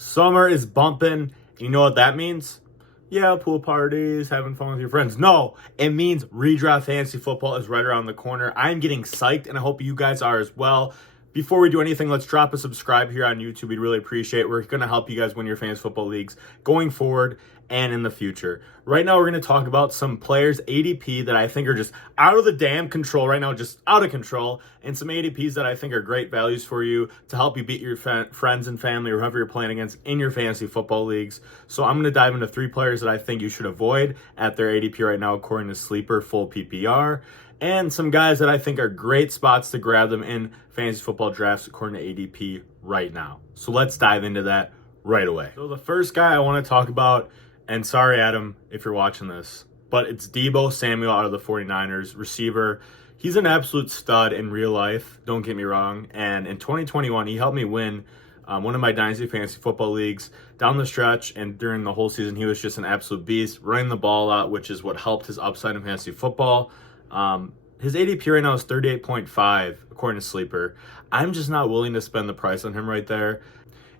Summer is bumping. You know what that means? Yeah, pool parties, having fun with your friends. No, it means redraft fantasy football is right around the corner. I'm getting psyched, and I hope you guys are as well. Before we do anything, let's drop a subscribe here on YouTube. We'd really appreciate it. We're going to help you guys win your fantasy football leagues going forward and in the future. Right now, we're going to talk about some players, ADP, that I think are just out of the damn control right now, just out of control, and some ADPs that I think are great values for you to help you beat your friends and family or whoever you're playing against in your fantasy football leagues. So I'm going to dive into 3 players that I think you should avoid at their ADP right now, according to Sleeper Full PPR, and some guys that I think are great spots to grab them in fantasy football drafts according to ADP right now. So let's dive into that right away. So the first guy I want to talk about, and sorry, Adam, if you're watching this, but it's Deebo Samuel out of the 49ers, receiver. He's an absolute stud in real life, don't get me wrong. And in 2021, he helped me win one of my Dynasty Fantasy Football leagues down the stretch. And during the whole season, he was just an absolute beast, running the ball out, which is what helped his upside in fantasy football. His ADP right now is 38.5, according to Sleeper. I'm just not willing to spend the price on him right there.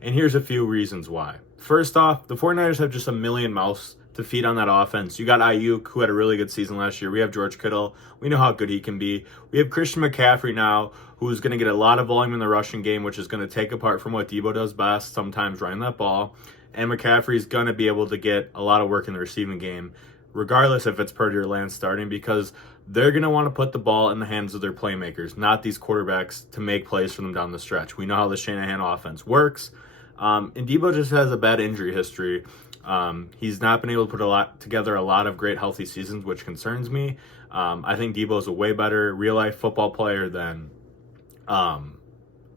And here's a few reasons why. First off, the 49ers have just a million mouths to feed on that offense. You got Ayuk, who had a really good season last year. We have George Kittle. We know how good he can be. We have Christian McCaffrey now, who's going to get a lot of volume in the rushing game, which is going to take apart from what Deebo does best, sometimes running that ball. And McCaffrey's going to be able to get a lot of work in the receiving game, regardless if it's Purdy or Lance starting, because they're going to want to put the ball in the hands of their playmakers, not these quarterbacks, to make plays for them down the stretch. We know how the Shanahan offense works. And Deebo just has a bad injury history. He's not been able to put together a lot of great healthy seasons, which concerns me. I think Deebo is a way better real-life football player than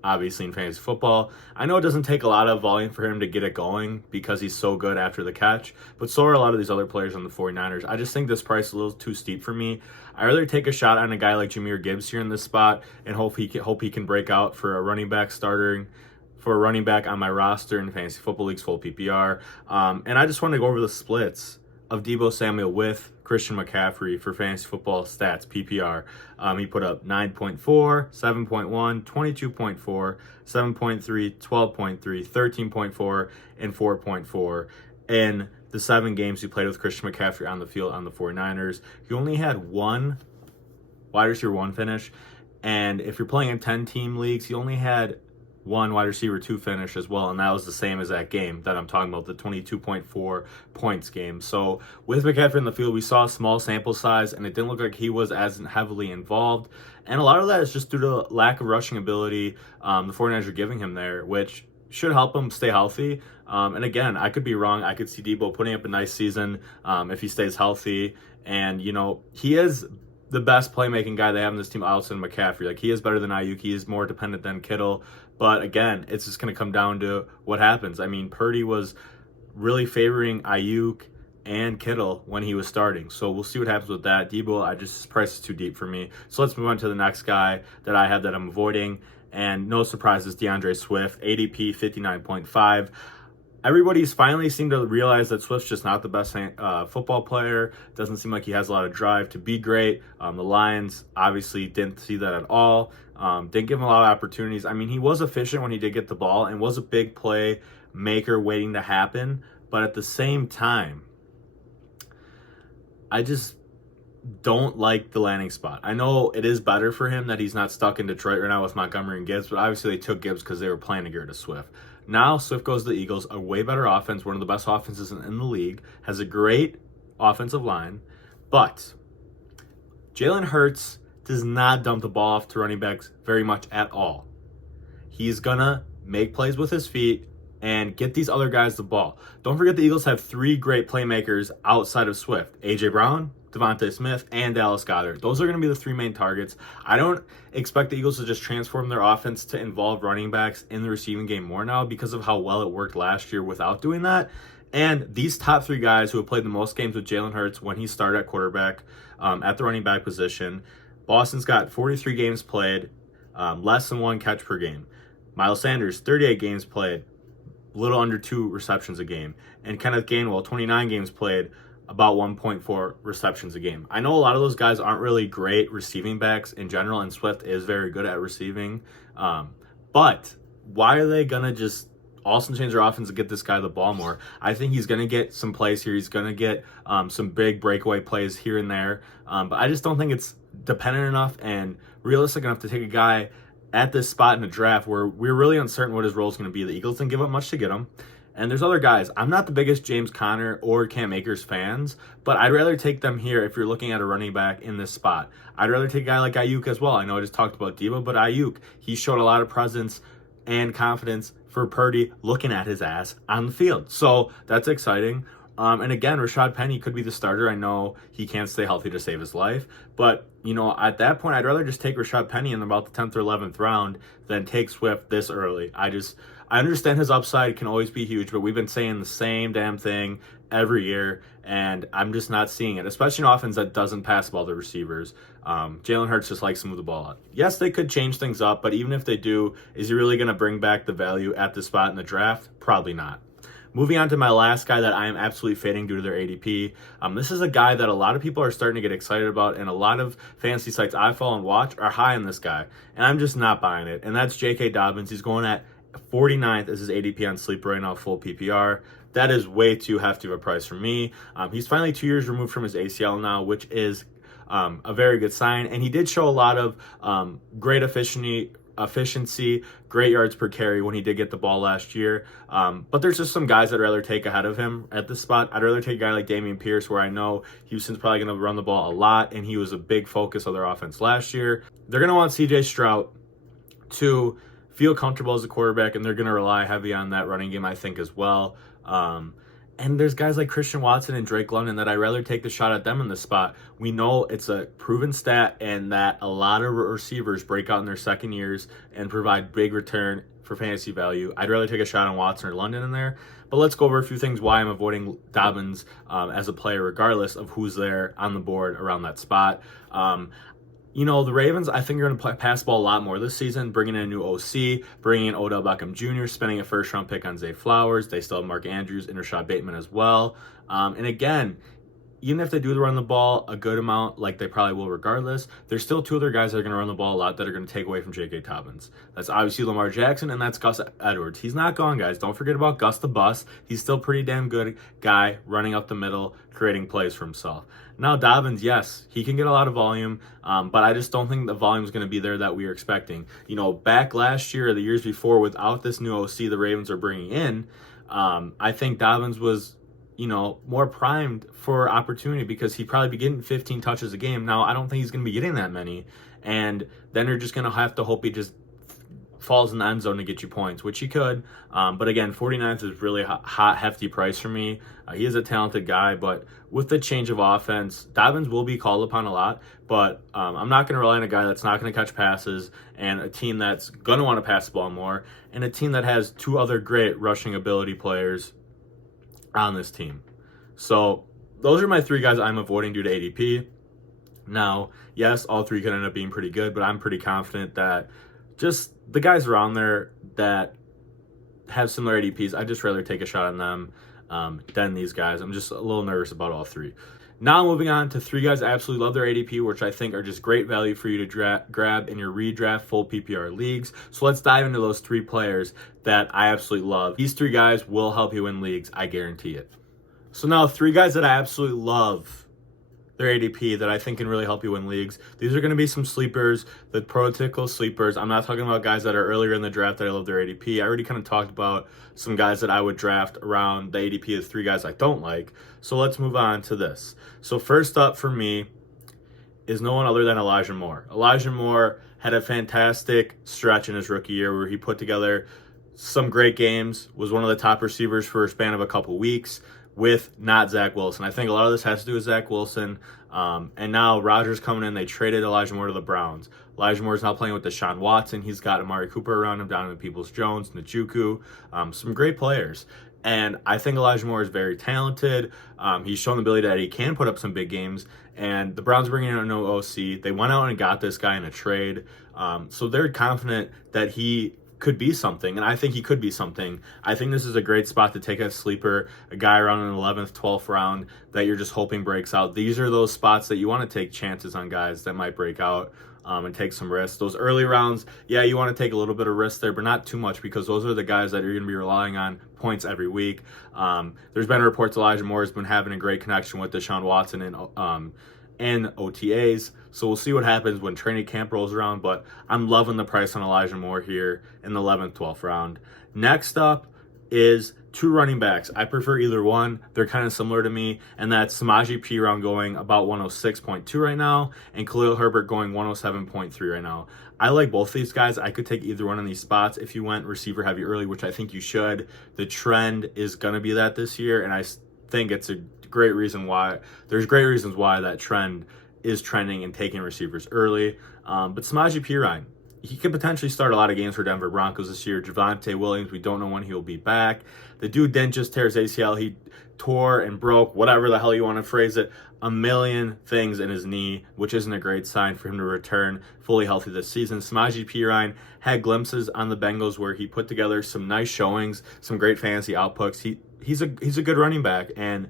obviously in fantasy football. I know it doesn't take a lot of volume for him to get it going because he's so good after the catch, but so are a lot of these other players on the 49ers. I just think this price is a little too steep for me. I'd rather take a shot on a guy like Jahmyr Gibbs here in this spot and hope he can break out for a running back on my roster in fantasy football leagues, full PPR. And I just want to go over the splits of Deebo Samuel with Christian McCaffrey for fantasy football stats, PPR. He put up 9.4, 7.1, 22.4, 7.3, 12.3, 13.4, and 4.4 in the 7 games he played with Christian McCaffrey on the field on the 49ers. He only had one wide receiver 1 finish. And if you're playing in 10-team leagues, he only had 1 wide receiver 2 finish as well, and that was the same as that game that I'm talking about, the 22.4 points game. So with McCaffrey in the field, we saw a small sample size, and it didn't look like he was as heavily involved. And a lot of that is just due to lack of rushing ability the 49ers are giving him there, which should help him stay healthy. And again, I could be wrong. I could see Deebo putting up a nice season if he stays healthy. And, he is the best playmaking guy they have in this team outside of McCaffrey. Like, he is better than Ayuk. He is more dependent than Kittle. But again, it's just going to come down to what happens. I mean, Purdy was really favoring Ayuk and Kittle when he was starting. So we'll see what happens with that. Deebo, his price is too deep for me. So let's move on to the next guy that I have that I'm avoiding. And no surprises, DeAndre Swift, ADP 59.5. Everybody's finally seemed to realize that Swift's just not the best football player. Doesn't seem like he has a lot of drive to be great. The Lions obviously didn't see that at all. Didn't give him a lot of opportunities. I mean, he was efficient when he did get the ball and was a big play maker waiting to happen. But at the same time, I just don't like the landing spot. I know it is better for him that he's not stuck in Detroit right now with Montgomery and Gibbs, but obviously they took Gibbs because they were planning to get rid of Swift. Now Swift goes to the Eagles, a way better offense, one of the best offenses in the league, has a great offensive line, but Jalen Hurts does not dump the ball off to running backs very much at all. He's going to make plays with his feet and get these other guys the ball. Don't forget the Eagles have 3 great playmakers outside of Swift. A.J. Brown, Devontae Smith, and Dallas Goedert. Those are going to be the 3 main targets. I don't expect the Eagles to just transform their offense to involve running backs in the receiving game more now because of how well it worked last year without doing that. And these top 3 guys who have played the most games with Jalen Hurts when he started at quarterback, at the running back position, Boston's got 43 games played, less than 1 catch per game. Miles Sanders, 38 games played, a little under 2 receptions a game. And Kenneth Gainwell, 29 games played, about 1.4 receptions a game. I know a lot of those guys aren't really great receiving backs in general, and Swift is very good at receiving. But why are they going to just also change their offense and get this guy the ball more. I think he's going to get some plays here. He's going to get some big breakaway plays here and there. But I just don't think it's dependent enough and realistic enough to take a guy at this spot in the draft where we're really uncertain what his role is going to be. The Eagles didn't give up much to get him. And there's other guys. I'm not the biggest James Conner or Cam Akers fans, but I'd rather take them here if you're looking at a running back in this spot. I'd rather take a guy like Ayuk as well. I know I just talked about Debo, but Ayuk, he showed a lot of presence and confidence for Purdy looking at his ass on the field. So that's exciting. And again, Rashad Penny could be the starter. I know he can't stay healthy to save his life, but at that point, I'd rather just take Rashad Penny in about the 10th or 11th round than take Swift this early. I understand his upside can always be huge, but we've been saying the same damn thing every year, and I'm just not seeing it, especially in offense that doesn't pass the ball to receivers. Jalen Hurts just likes to move the ball out. Yes, they could change things up, but even if they do, is he really going to bring back the value at the spot in the draft? Probably not. Moving on to my last guy that I am absolutely fading due to their ADP. This is a guy that a lot of people are starting to get excited about, and a lot of fantasy sites I follow and watch are high on this guy, and I'm just not buying it, and that's J.K. Dobbins. He's going at 49th as his ADP on Sleeper right now, full PPR. That is way too hefty of a price for me. He's finally 2 years removed from his ACL now, which is a very good sign, and he did show a lot of great efficiency, great yards per carry when he did get the ball last year. But there's just some guys I'd rather take ahead of him at this spot. I'd rather take a guy like Dameon Pierce, where I know Houston's probably going to run the ball a lot, and he was a big focus of their offense last year. They're going to want CJ Stroud to feel comfortable as a quarterback, and they're going to rely heavy on that running game, I think, as well. And there's guys like Christian Watson and Drake London that I'd rather take the shot at them in this spot. We know it's a proven stat and that a lot of receivers break out in their second years and provide big return for fantasy value. I'd rather take a shot on Watson or London in there. But let's go over a few things why I'm avoiding Dobbins as a player, regardless of who's there on the board around that spot. The Ravens, I think, are going to pass the ball a lot more this season, bringing in a new OC, bringing in Odell Beckham Jr., spending a first-round pick on Zay Flowers. They still have Mark Andrews and Rashad Bateman as well. And again, even if they do run the ball a good amount, like they probably will regardless, there's still two other guys that are going to run the ball a lot that are going to take away from J.K. Dobbins. That's obviously Lamar Jackson, and that's Gus Edwards. He's not gone, guys. Don't forget about Gus the Bus. He's still pretty damn good guy running up the middle, creating plays for himself. Now, Dobbins, yes, he can get a lot of volume, but I just don't think the volume is going to be there that we were expecting. Back last year or the years before, without this new OC the Ravens are bringing in, I think Dobbins was more primed for opportunity because he'd probably be getting 15 touches a game. Now, I don't think he's going to be getting that many. And then you're just going to have to hope he just falls in the end zone to get you points, which he could. But again, 49th is really a hot, hefty price for me. He is a talented guy, but with the change of offense, Dobbins will be called upon a lot. But I'm not going to rely on a guy that's not going to catch passes and a team that's going to want to pass the ball more and a team that has two other great rushing ability players on this team. So those are my three guys I'm avoiding due to ADP. Now, yes, all three could end up being pretty good, but I'm pretty confident that just the guys around there that have similar ADPs, I'd just rather take a shot on them than these guys. I'm just a little nervous about all three. Now moving on to three guys I absolutely love their ADP, which I think are just great value for you to grab in your redraft full PPR leagues. So let's dive into those three players that I absolutely love. These three guys will help you win leagues, I guarantee it. So now three guys that I absolutely love their ADP that I think can really help you win leagues. These are going to be some sleepers, the prototypical sleepers. I'm not talking about guys that are earlier in the draft that I love their ADP. I already kind of talked about some guys that I would draft around the ADP of three guys I don't like. So let's move on to this. So first up for me is no one other than Elijah Moore. Elijah Moore had a fantastic stretch in his rookie year where he put together some great games, was one of the top receivers for a span of a couple weeks, with not Zach Wilson. I think a lot of this has to do with Zach Wilson. And now Rodgers coming in, they traded Elijah Moore to the Browns. Elijah Moore is now playing with Deshaun Watson. He's got Amari Cooper around him, Donovan Peoples-Jones, Njoku, some great players. And I think Elijah Moore is very talented. He's shown the ability that he can put up some big games. And the Browns bringing in a new OC. They went out and got this guy in a trade. So they're confident that he could be something, and I think he could be something. I think this is a great spot to take a sleeper, a guy around an 11th, 12th round that you're just hoping breaks out. These are those spots that you want to take chances on guys that might break out. and take some risks. Those early rounds, yeah, you want to take a little bit of risk there, but not too much, because those are the guys that you're going to be relying on points every week. There's been reports Elijah Moore has been having a great connection with Deshaun Watson and OTAs. So we'll see what happens when training camp rolls around, but I'm loving the price on Elijah Moore here in the 11th, 12th round. Next up is two running backs. I prefer either one. They're kind of similar to me, and that's Samaje Perine going about 106.2 right now, and Khalil Herbert going 107.3 right now. I like both these guys. I could take either one of these spots if you went receiver heavy early, which I think you should. The trend is going to be that this year, and I think it's a great reason why. There's great reasons why that trend is trending and taking receivers early. But Samaje Perine, he could potentially start a lot of games for Denver Broncos this year. Javonte Williams, we don't know when he'll be back. The dude didn't just tear his ACL. He tore and broke, whatever the hell you want to phrase it, a million things in his knee, which isn't a great sign for him to return fully healthy this season. Samaje Perine had glimpses on the Bengals where he put together some nice showings, some great fantasy outputs. He's a good running back, and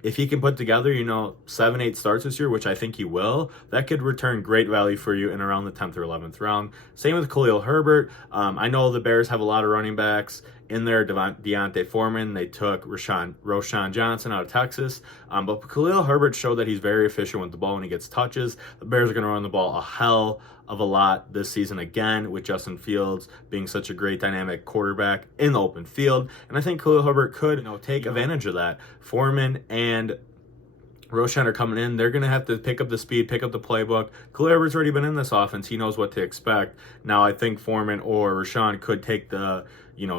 if he can put together, 7-8 starts this year, which I think he will, that could return great value for you in around the 10th or 11th round. Same with Khalil Herbert. I know the Bears have a lot of running backs in there. Deontay Foreman, they took Roschon Johnson out of Texas. But Khalil Herbert showed that he's very efficient with the ball when he gets touches. The Bears are going to run the ball a hell of a lot this season again, with Justin Fields being such a great dynamic quarterback in the open field. And I think Khalil Herbert could take advantage of that. Foreman and Roschon are coming in. They're going to have to pick up the speed, pick up the playbook. Khalil Herbert's already been in this offense. He knows what to expect. Now, I think Foreman or Roschon could take the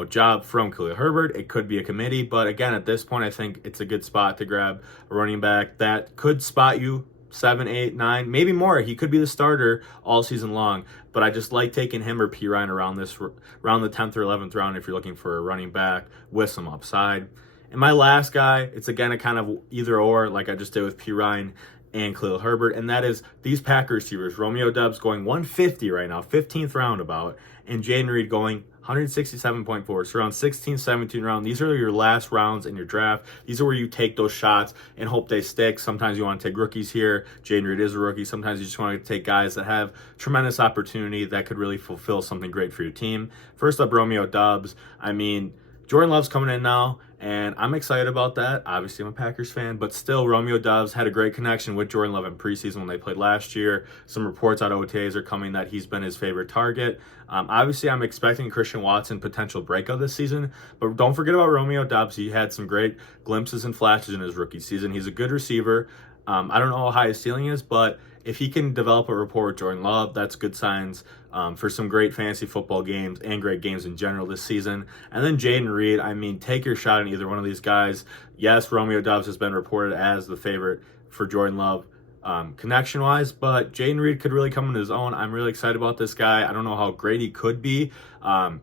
job from Khalil Herbert. It could be a committee. But again, at this point, I think it's a good spot to grab a running back that could spot you 7, 8, 9, maybe more. He could be the starter all season long, but I just like taking him or Perine around the 10th or 11th round if you're looking for a running back with some upside. And my last guy, it's again a kind of either or, like I just did with Perine and Khalil Herbert, and that is these Packer receivers. Romeo Doubs going 150 right now, 15th round about, and Jaden Reed going 167.4, so around 16, 17 round. These are your last rounds in your draft. These are where you take those shots and hope they stick. Sometimes you want to take rookies here. Jaden Reed is a rookie. Sometimes you just want to take guys that have tremendous opportunity that could really fulfill something great for your team. First up, Romeo Doubs. Jordan Love's coming in now, and I'm excited about that. Obviously, I'm a Packers fan, but still, Romeo Doubs had a great connection with Jordan Love in preseason when they played last year. Some reports out of OTAs are coming that he's been his favorite target. Obviously, I'm expecting Christian Watson potential breakout this season, but don't forget about Romeo Doubs. He had some great glimpses and flashes in his rookie season. He's a good receiver. I don't know how high his ceiling is, but if he can develop a rapport with Jordan Love, that's good signs for some great fantasy football games and great games in general this season. And then Jaden Reed, take your shot on either one of these guys. Yes, Romeo Doubs has been reported as the favorite for Jordan Love connection-wise, but Jaden Reed could really come into his own. I'm really excited about this guy. I don't know how great he could be.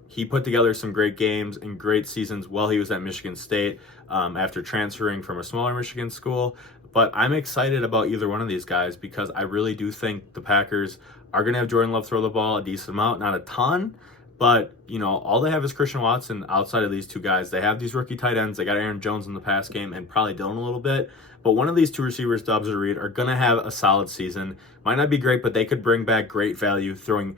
He put together some great games and great seasons while he was at Michigan State after transferring from a smaller Michigan school. But I'm excited about either one of these guys because I really do think the Packers are going to have Jordan Love throw the ball a decent amount, not a ton, but, all they have is Christian Watson outside of these two guys. They have these rookie tight ends. They got Aaron Jones in the pass game and probably Dillon a little bit. But one of these two receivers, Doubs or Reed, are going to have a solid season. Might not be great, but they could bring back great value throwing,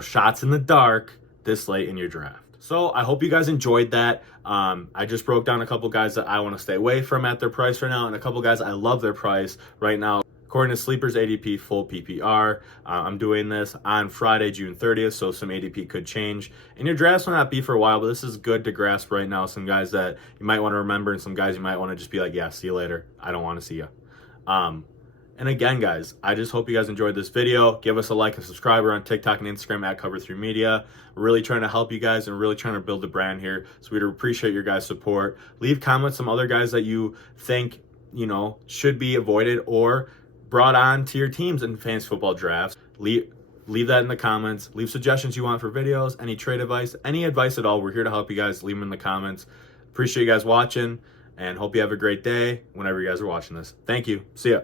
shots in the dark this late in your draft. So I hope you guys enjoyed that. I just broke down a couple guys that I want to stay away from at their price right now, and a couple guys I love their price right now. According to Sleeper's ADP full PPR, I'm doing this on Friday, June 30th, so some ADP could change. And your drafts will not be for a while, but this is good to grasp right now. Some guys that you might want to remember and some guys you might want to just be like, yeah, see you later. I don't want to see you. And again, guys, I just hope you guys enjoyed this video. Give us a like and subscribe. We're on TikTok and Instagram at Cover3Media. We're really trying to help you guys and really trying to build the brand here. So we'd appreciate your guys' support. Leave comments some other guys that you think, should be avoided or brought on to your teams in fantasy football drafts. Leave that in the comments. Leave suggestions you want for videos, any trade advice, any advice at all. We're here to help you guys. Leave them in the comments. Appreciate you guys watching and hope you have a great day whenever you guys are watching this. Thank you. See ya.